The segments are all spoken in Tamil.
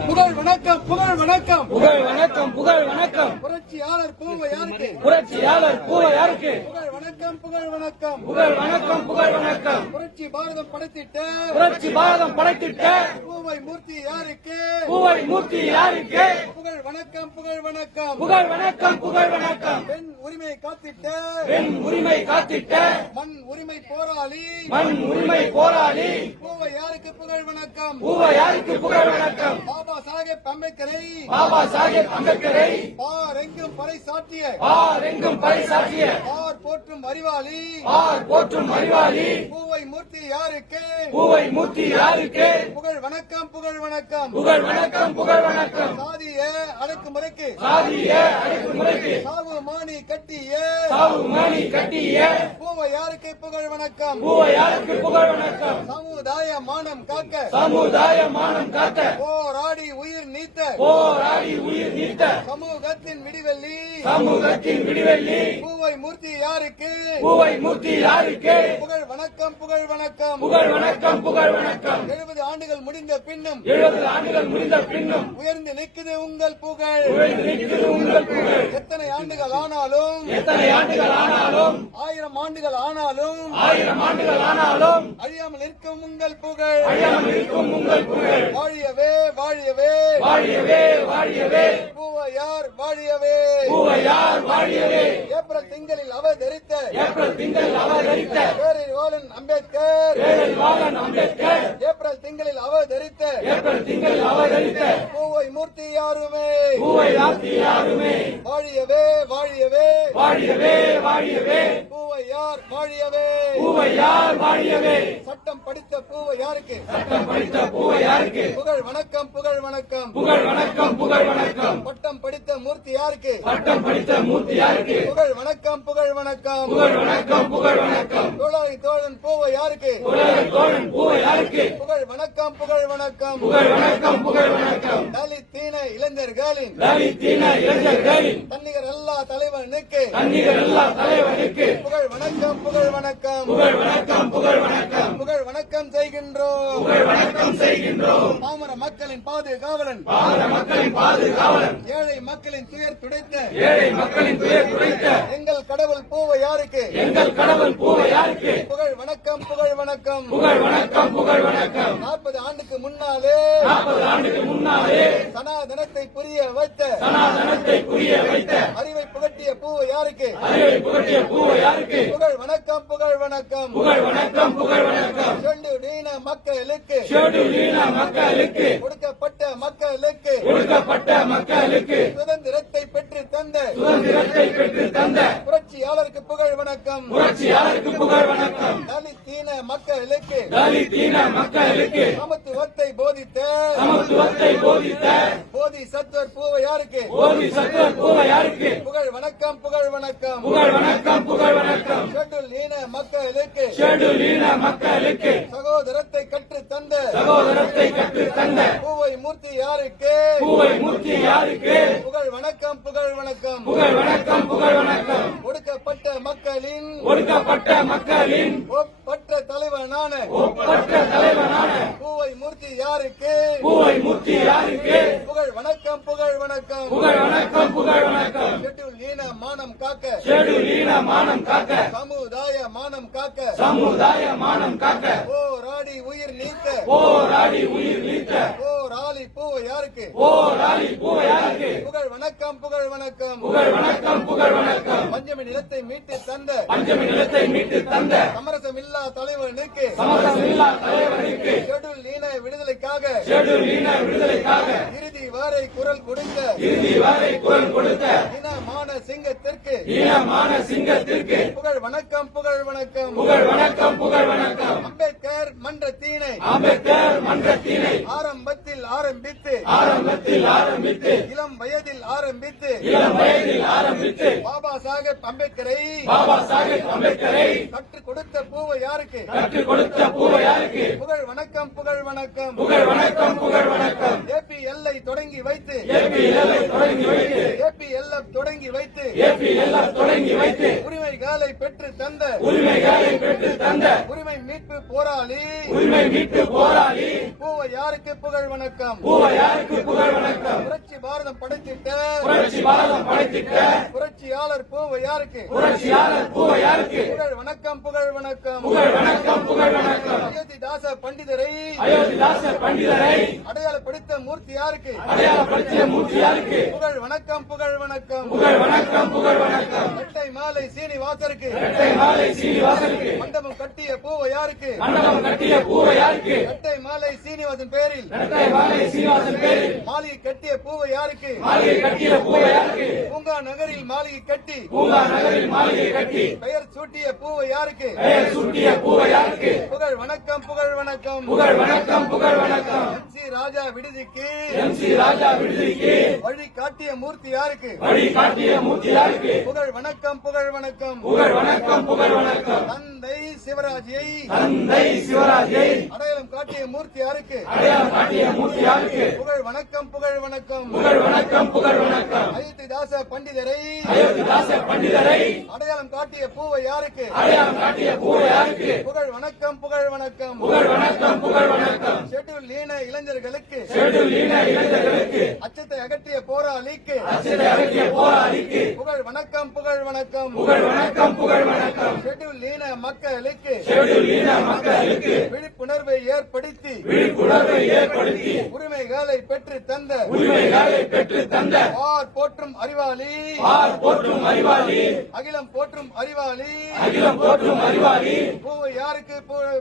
புகழ் வணக்கம் புகழ் வணக்கம் புகழ் வணக்கம் புகழ் வணக்கம் புரட்சியாளர் பூவையாருக்கு புரட்சியாளர் பூவையாருக்கு புகழ் வணக்கம் புகழ் வணக்கம் புகழ் வணக்கம் புகழ் வணக்கம் புரட்சி பாரதம் படைத்திட்ட புரட்சி பாரதம் படைத்திட்ட பூவை மூர்த்தி யாருக்கு பூவை மூர்த்தி யாருக்கு புகழ் வணக்கம் புகழ் வணக்கம் புகழ் வணக்கம் புகழ் வணக்கம் பெண் உரிமை காத்திட்ட பெண் உரிமை காத்திட்ட மண் உரிமை போராளி மண் உரிமை போராளி பூவை யாருக்கு புகழ் வணக்கம் பூவை யாருக்கு புகழ் வணக்கம் பாபா சாஹேப் அம்பேத்கரை பாபா சாஹேப் அம்பேத்கரை பாரெங்கும் பறைசாற்றிய பாரெங்கும் பறைசாற்றிய பார் போற்றும் அறிவாளி பார் போற்றும் அறிவாளி பூவை மூர்த்தி யாருக்கு பூவை மூர்த்தி யாருக்கு புகழ் வணக்கம் புகழ் வணக்கம் புகழ் வணக்கம் புகழ் வணக்கம் சாதிய அடக்குமுறைக்கு சாதிய அடக்குமுறைக்கு சாவு மானி கட்டிய சாவு மணி கட்டிய பூவை யாருக்கு புகழ் வணக்கம் பூவை யாருக்கு புகழ் வணக்கம் சமுதாய மானம் காக்க சமுதாய மானம் காக்க போராடி உயிர் நீத்த போராடி உயிர் நீத்த சமூகத்தின் விடிவெள்ளி சமூகத்தின் விடிவெள்ளி பூவை மூர்த்தி யாருக்கு பூவை மூர்த்தி யாருக்கு புகழ் வணக்கம் புகழ் வணக்கம் புகழ் வணக்கம் புகழ் வணக்கம் 70 ஆண்டுகள் முடிந்த பின்னும் 70 ஆண்டுகள் முடிந்த பின்னும் உயர்ந்து நிற்குது உங்கள் புகழ் உயர்ந்து நிற்கிறது உங்கள் புகழ் எத்தனை ஆண்டுகள் ஆனாலும் எத்தனை ஆண்டுகள் ஆனாலும் 1000 ஆண்டுகள் ஆனாலும் 1000 ஆண்டுகள் ஆனாலும் அழியாமல் நிற்கும் உங்கள் புகழ் அழியாமல் இருக்கும் உங்கள் புகழ் வாழியவே வாழியவே வாழியவே வாழியவே பூவையார் வாழியவே பூவையார் வாழியவே ஏப்ரல் திங்களில் அவதரித்த ஏப்ரல் திங்கள் அவதரித்த பேரறிவாளன் அம்பேத்கர் பேரறிவாளன் அம்பேத்கர் ஏப்ரல் திங்களில் அவதரித்த ஏப்ரல் திங்கள் அவதரித்த பூவை மூர்த்தி யாருமே பூவை யாத்தி யாருமே வாழியவே வாழியவே வாழியவே வாழியவே பூவையார் வாழியவே பூவையார் வாழியவே சட்டம் படித்த பூவை யாருக்கு சட்டம் படித்த பூவை யாருக்கு புகழ் வணக்கம் புகழ் வணக்கம் புகழ் வணக்கம் புகழ் வணக்கம் பட்டம் படித்த மூர்த்தி யாருக்கு பட்டம் படித்த மூர்த்தி யாருக்கு புகழ் வணக்கம் புகழ் வணக்கம் புகழ் வணக்கம் புகழ் வணக்கம் தோழாரி தோழன் பூவை யாருக்கு உலகத் தோழன் பூவை யாருக்கு புகழ் வணக்கம் புகழ் வணக்கம் புகழ் வணக்கம் புகழ் வணக்கம் தலித் தீன இளைஞர்களின் தலித்தீன இளைஞர்களின் தன்னிகர் எல்லா தலைவனுக்கு தன்னிகர் எல்லா தலைவனுக்கு புகழ் வணக்கம் புகழ் வணக்கம் புகழ் வணக்கம் புகழ் வணக்கம் புகழ் வணக்கம் செய்கின்றோம் புகழ் வணக்கம் செய்கின்றோம் பாமர மக்களின் பாதுகாவலன் பாரத மக்களின் பாதுகாவலன் ஏழை மக்களின் துயர் துடைத்த ஏழை மக்களின் துயர் துடைத்த எங்கள் கடவுள் பூவை யாருக்கு எங்கள் கடவுள் பூவை யாருக்கு புகழ் வணக்கம் புகழ் வணக்கம் புகழ் வணக்கம் புகழ் வணக்கம் 40 ஆண்டுக்கு முன்னாலே 40 ஆண்டுக்கு முன்னாலே சனாதனத்தை புரிய வைத்த சனாதனத்தை புரிய வைத்த அறிவை புகட்டிய பூவை யாருக்கு அறிவை புகட்டிய பூவை யாருக்கு புகழ் வணக்கம் புகழ் வணக்கம் புகழ் வணக்கம் புகழ் வணக்கம் செண்டு நீன மக்களுக்கு ஷெட்யூல்ட் மக்களுக்கு கொடுக்கப்பட்ட மக்களுக்கு ஒடுக்கப்பட்ட மக்களுக்கு சுதந்திரத்தை பெற்று தந்த சுதந்திரத்தை பெற்று தந்த புரட்சியாளருக்கு புகழ் வணக்கம் புரட்சியாளருக்கு புகழ் வணக்கம் தலித் தீன மக்களுக்கு தலித்தீன மக்களுக்கு சமத்துவத்தை போதித்த சமத்துவத்தை போதித்த போதி சத்வர் பூவை யாருக்கு போதி சத்துவர் பூவை யாருக்கு புகழ் வணக்கம் புகழ் வணக்கம் புகழ் வணக்கம் புகழ் வணக்கம் ஷெட்யூல் ஈன மக்களுக்கு ஷெட்யூல்ட் மக்களுக்கு சகோதரத்தை கற்று தந்த சகோதரத்தை கற்று தந்த பூவை மூர்த்தி யாருக்கு பூவை மூர்த்தி யாருக்கு புகழ் வணக்கம் புகழ் வணக்கம் புகழ் வணக்கம் புகழ் வணக்கம் ஒடுக்கப்பட்ட மக்களின் ஒடுக்கப்பட்ட மக்களின் ஒப்பற்ற தலைவனான ஒப்பற்ற தலைவனான பூவை மூர்த்தி யாருக்கு பூவை மூர்த்தி யாருக்கு புகழ் வணக்கம் புகழ் வணக்கம் புகழ் வணக்கம் புகழ் வணக்கம் ஷெட்யூல் ஈன மானம் காக்க ஷெட்யூல்ட் மானம் காக்க சமுதாய மானம் காக்க சமுதாய மானம் காக்க போராடி உயிர் நீக்க போராடி உயிர் நீத்த போராளி பூவை யாருக்கு போராடி பூவை யாருக்கு புகழ் வணக்கம் புகழ் வணக்கம் புகழ் வணக்கம் புகழ் வணக்கம் பஞ்சமி நிலத்தை மீட்டு தந்த பஞ்சமி நிலத்தை மீட்டு தந்த சமரசமில்லா தலைவனுக்கு சமரசமில்லா தலைவனுக்கு ஷெட்யூல் ஈன விடுதலைக்காக ஷெட்யூல்ட் விடுதலைக்காக இறுதி வரை குரல் கொடுக்க இறுதி வரை குரல் கொடுத்த இனமான சிங்கத்திற்கு ஈனமான சிங்கத்திற்கு புகழ் வணக்கம் புகழ் வணக்கம் புகழ் வணக்கம் புகழ் வணக்கம் அம்பேத்கர் மன்றத்தினை அம்பேத்கர் மன்றத்தினை ஆரம்பத்தில் ஆரம்பித்து ஆரம்பத்தில் ஆரம்பித்து இளம் வயதில் ஆரம்பித்து இளம் வயதில் ஆரம்பித்து பாபா சாஹேப் அம்பேத்கரை பாபா சாஹேப் அம்பேத்கரை கற்றுக் கொடுத்த பூவை யாருக்கு கற்றுக் கொடுத்த பூவை யாருக்கு புகழ் வணக்கம் புகழ் வணக்கம் புகழ் வணக்கம் புகழ் வணக்கம் APLஐ தொடங்கி வைத்து APLஐ தொடங்கி வைத்து APLF தொடங்கி வைத்து APLF தொடங்கி வைத்து உரிமைகளை பெற்று தந்த உரிமைகளை பெற்று தந்த உரிமை மீட்பு போராளி உரிமை மீட்பு போராளி பூவை யாருக்கு புகழ் வணக்கம் பூவை யாருக்கு புகழ் வணக்கம் புரட்சி பாரதம் படைத்திட்ட புரட்சி பாரதம் படைத்திட்ட புரட்சியாளர் பூவை யாருக்கு புரட்சியாளர் பூவை யாருக்கு புகழ் வணக்கம் புகழ் வணக்கம் புகழ் வணக்கம் புகழ் வணக்கம் அயோத்திதாச பண்டிதரை அயோத்திதாச பண்டிதரை அடையாளப்படுத்த மூர்த்தி யாருக்கு அடையாளப்படுத்திய மூர்த்தி யாருக்கு புகழ் வணக்கம் புகழ் வணக்கம் புகழ் வணக்கம் புகழ் வணக்கம் இரட்டை மாலை சீனிவாசருக்கு இரட்டை மாலை சீனிவாசனுக்கு மண்டபம் கட்டிய பூவை யாருக்கு மண்டபம் கட்டிய பூவை யாருக்கு இரட்டை மாலை சீனிவாசன் பேரில் இரட்டை மாலை சீனிவாசன் பேரில் மாளிகை கட்டிய பூவை யாருக்கு மாளிகை கட்டிய பூவை யாருக்கு பூங்கா நகரில் மாளிகை கட்டி பூங்கா நகரில் மாளிகை கட்டி பெயர் சூட்டிய பூவை யாருக்கு பெயர் சூட்டிய பூவை யாருக்கு புகழ் வணக்கம் புகழ் வணக்கம் புகழ் வணக்கம் புகழ் வணக்கம் MC ராஜா விடுதிக்கு MC ராஜா விடுதிக்கு வழி காட்டிய மூர்த்தி யாருக்கு வழி காட்டிய மூர்த்தி யாருக்கு புகழ் வணக்கம் புகழ் வணக்கம் புகழ் வணக்கம் புகழ் வணக்கம் தந்தை சிவராஜை தந்தை சிவராஜை அடையாளம் காட்டிய மூர்த்தி யாருக்கு அடையாளம் காட்டிய மூர்த்தி யாருக்கு புகழ் வணக்கம் புகழ் வணக்கம் புகழ் வணக்கம் புகழ் வணக்கம் அயோத்திதாச பண்டிதரை அயோத்திதாச பண்டிதரை அடையாளம் காட்டிய பூவை யாருக்கு அடையாளம் காட்டிய பூவை யாருக்கு புகழ் வணக்கம் புகழ் வணக்கம் புகழ் வணக்கம் புகழ் வணக்கம் ஷெட்யூல் லீன இளைஞர்களுக்கு ஷெட்யூல் லீன இளைஞர்களுக்கு அச்சத்தை அகற்றிய போராளிக்கு அச்சத்தை அகற்றிய போராளிக்கு புகழ் வணக்கம் புகழ் வணக்கம் புகழ் வணக்கம் புகழ் வணக்கம் ஷெட்யூல் லீன மக்களுக்கு ஷெட்யூல் லீன மக்களுக்கு விழிப்புணர்வை ஏற்படுத்தி விழிப்புணர்வை ஏற்படுத்தி உரிமைகளை பெற்று தந்த உரிமைகளை பெற்று தந்த பார் போற்றும் அறிவாளி பார் போற்றும் அறிவாளி அகிலம் போற்றும் அறிவாளி அகிலம் போற்றும் அறிவாளி பூவை யாருக்கு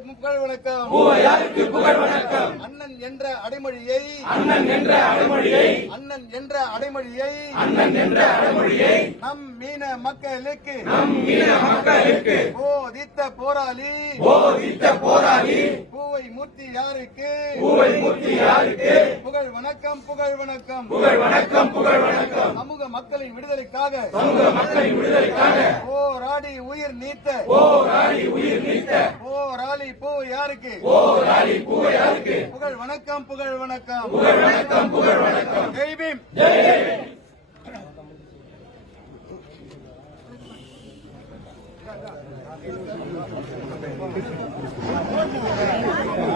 புகழ் வணக்கம் பூவை யாருக்கு புகழ் வணக்கம் அண்ணன் என்ற அடைமொழியை அண்ணன் என்ற அடைமொழியை அண்ணன் என்ற அடைமொழியை அண்ணன் என்ற அடைமொழியை நம் மீன மக்களுக்கு நம் மீன மக்களுக்கு போதித்த போராளி போதித்த போராளி பூவை மூர்த்தி யாருக்கு பூவை மூர்த்தி யாருக்கு புகழ் வணக்கம் புகழ் வணக்கம் புகழ் வணக்கம் புகழ் வணக்கம் சமூக மக்களின் விடுதலைக்காக சமூக மக்களின் விடுதலைக்காக போராடி உயிர் நீத்த போராடி உயிர் நீத்த போராளி பூ யாருக்கு போராடி பூவை யாருக்கு புகழ் வணக்கம் புகழ் வணக்கம் புகழ் வணக்கம் புகழ் வணக்கம் ஜெய் பீம் ஜெய் ஜெய்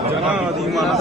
ஜனம் அதிகமாக